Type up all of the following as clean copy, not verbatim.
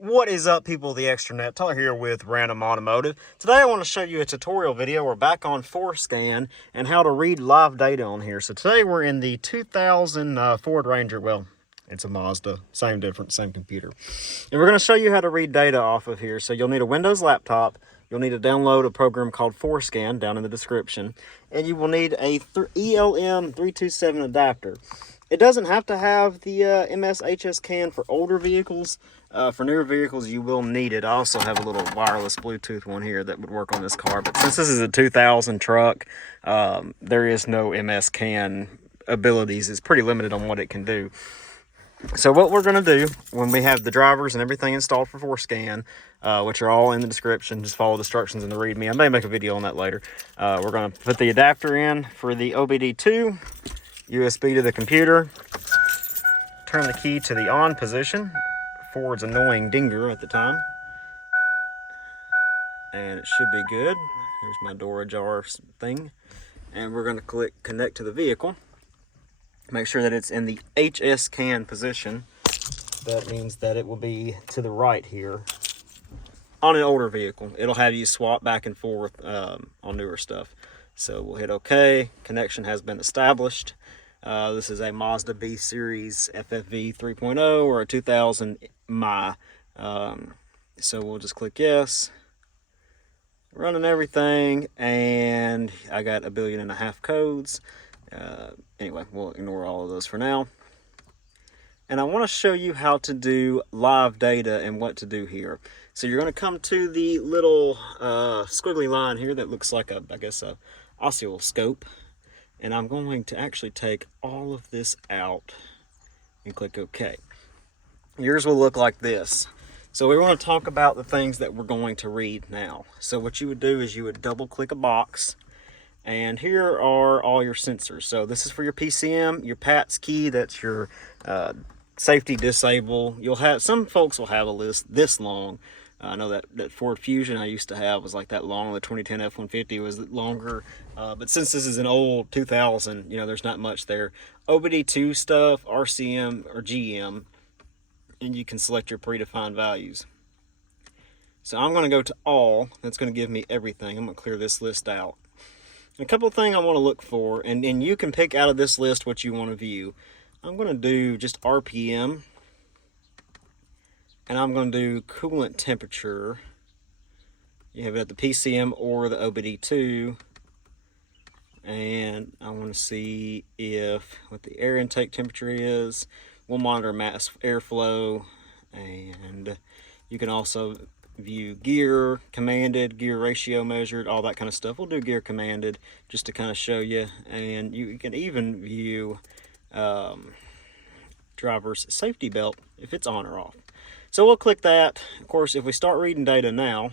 What is up, people of the extranet? Tyler here with Random Automotive. Today I want to show you a tutorial video. We're back on FORScan and how to read live data on here. So today we're in the 2000 Ford Ranger. Well, it's a Mazda, same difference, same computer. And we're going to show you how to read data off of here. So you'll need a Windows laptop. You'll need to download a program called FORScan down in the description. And you will need a ELM327 adapter. It doesn't have to have the MS-HS CAN for older vehicles. For newer vehicles, you will need it. I also have a little wireless Bluetooth one here that would work on this car. But since this is a 2000 truck, there is no MS CAN abilities. It's pretty limited on what it can do. So what we're going to do when we have the drivers and everything installed for FORScan, which are all in the description, just follow the instructions in the README. I may make a video on that later. We're going to put the adapter in for the OBD2, USB to the computer, turn the key to the on position, Ford's annoying dinger at the time, and it should be good. Here's my door ajar thing, and we're going to click connect to the vehicle. Make sure that it's in the HS CAN position. That means that it will be to the right here. On an older vehicle, it'll have you swap back and forth on newer stuff. So we'll hit OK. Connection has been established. This is a Mazda B Series FFV 3.0 or a 2000 Mi. So we'll just click yes. Running everything, and I got 1.5 billion codes. Anyway, we'll ignore all of those for now. And I want to show you how to do live data and what to do here. So you're going to come to the little squiggly line here that looks like I guess a oscilloscope. And I'm going to actually take all of this out and click OK. Yours will look like this. So we want to talk about the things that we're going to read now. So what you would do is you would double click a box. And here are all your sensors. So this is for your PCM, your PATS key, that's your safety disable. You'll have, some folks will have a list this long. I know that Ford Fusion I used to have was like that long. The 2010 F-150 was longer. But since this is an old 2000, there's not much there. OBD2 stuff, RCM or GM, and you can select your predefined values. So I'm going to go to all. That's going to give me everything. I'm going to clear this list out. A couple of things I want to look for, and you can pick out of this list what you want to view. I'm going to do just RPM, and I'm going to do coolant temperature. You have it at the PCM or the OBD2, and I want to see what the air intake temperature is. We'll monitor mass airflow, and you can also view gear commanded, gear ratio measured, all that kind of stuff. We'll do gear commanded just to kind of show you, and you can even view driver's safety belt if it's on or off. So we'll click that. Of course, if we start reading data now,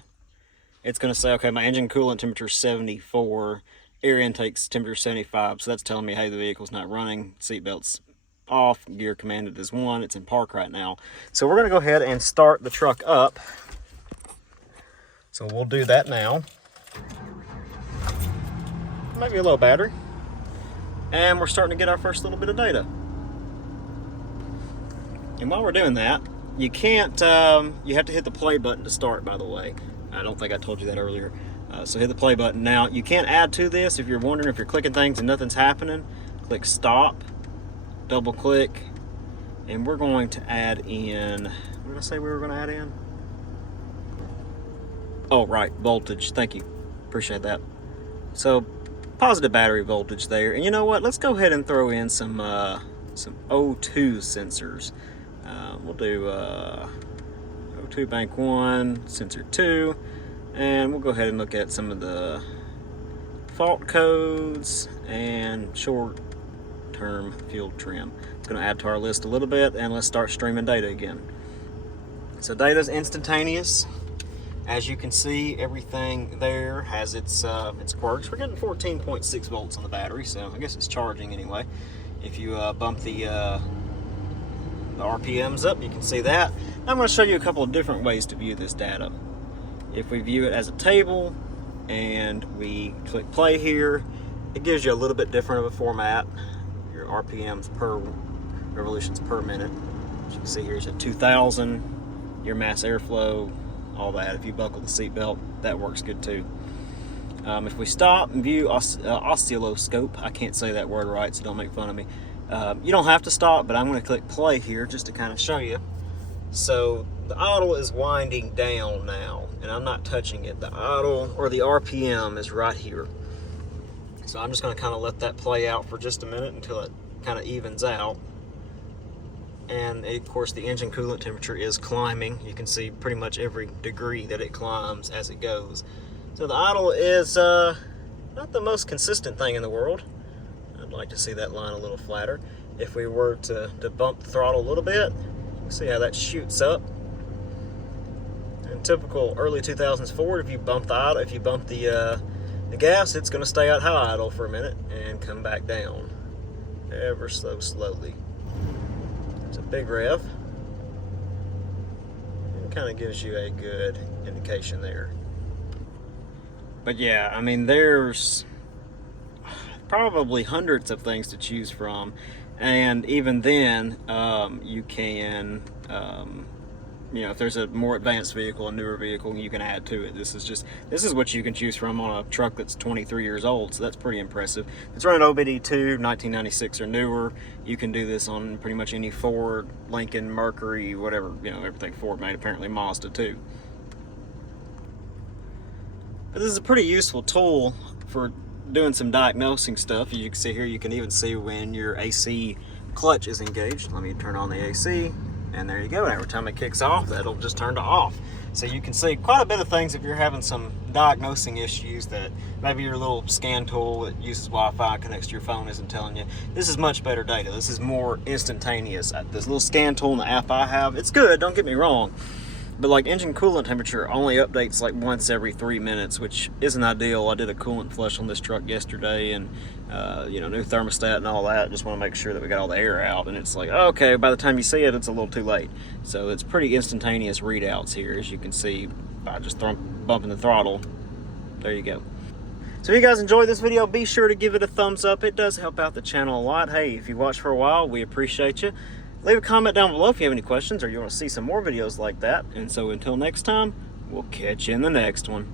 it's going to say, okay, my engine coolant temperature is 74, air intake's temperature 75, so that's telling me, hey, the vehicle's not running, seatbelt's off, gear commanded is 1, it's in park right now. So we're going to go ahead and start the truck up. So we'll do that now. Maybe a low battery. And we're starting to get our first little bit of data. And while we're doing that, you can't, you have to hit the play button to start, by the way. I don't think I told you that earlier. So hit the play button. Now, you can't add to this. If you're wondering if you're clicking things and nothing's happening, click stop, double click, and we're going to add in, what did I say we were going to add in? Oh, right, voltage. Thank you. Appreciate that. So, positive battery voltage there. And you know what? Let's go ahead and throw in some O2 sensors. We'll do O2 bank 1, sensor 2, and we'll go ahead and look at some of the fault codes and short-term field trim. It's going to add to our list a little bit, and let's start streaming data again. So data's instantaneous. As you can see, everything there has its quirks. We're getting 14.6 volts on the battery, so I guess it's charging anyway. If you bump the RPMs up, you can see that. I'm going to show you a couple of different ways to view this data. If we view it as a table and we click play here, it gives you a little bit different of a format. Your RPMs per revolutions per minute. As you can see, here's a 2000. your mass airflow, all that. If you buckle the seatbelt, that works good too. If we stop and view oscilloscope, I can't say that word right, so don't make fun of me. You don't have to stop, but I'm going to click play here just to kind of show you. So the idle is winding down now, and I'm not touching it. The idle, or the RPM, is right here. So I'm just going to kind of let that play out for just a minute until it kind of evens out. And of course the engine coolant temperature is climbing. You can see pretty much every degree that it climbs as it goes. So the idle is not the most consistent thing in the world. I'd like to see that line a little flatter. If we were to bump the throttle a little bit, you can see how that shoots up. In typical early 2000s Ford, if you bump the idle, if you bump the gas, it's going to stay at high idle for a minute and come back down ever so slowly. It's a big rev. It kind of gives you a good indication there. But yeah, I mean, there's probably hundreds of things to choose from, and even then, you can, you know, if there's a more advanced vehicle, a newer vehicle, you can add to it. This is what you can choose from on a truck that's 23 years old, so that's pretty impressive. If it's running OBD2, 1996 or newer, you can do this on pretty much any Ford, Lincoln, Mercury, whatever, you know, everything Ford made, apparently Mazda too. But this is a pretty useful tool for doing some diagnosing stuff. As you can see here, you can even see when your AC clutch is engaged. Let me turn on the AC, and there you go. Every time it kicks off, that'll just turn to off. So you can see quite a bit of things if you're having some diagnosing issues that maybe your little scan tool that uses Wi-Fi, connects to your phone, isn't telling you. This is much better data. This is more instantaneous. This little scan tool and the app I have, it's good, don't get me wrong. But like engine coolant temperature only updates like once every 3 minutes, which isn't ideal. I did a coolant flush on this truck yesterday, and you know, new thermostat and all that. Just want to make sure that we got all the air out, and it's like, okay, by the time you see it, it's a little too late. So it's pretty instantaneous readouts here, as you can see by just bumping the throttle. There you go. So if you guys enjoyed this video, be sure to give it a thumbs up. It does help out the channel a lot. Hey, if you watched for a while, we appreciate you. Leave a comment down below if you have any questions or you want to see some more videos like that. And so until next time, we'll catch you in the next one.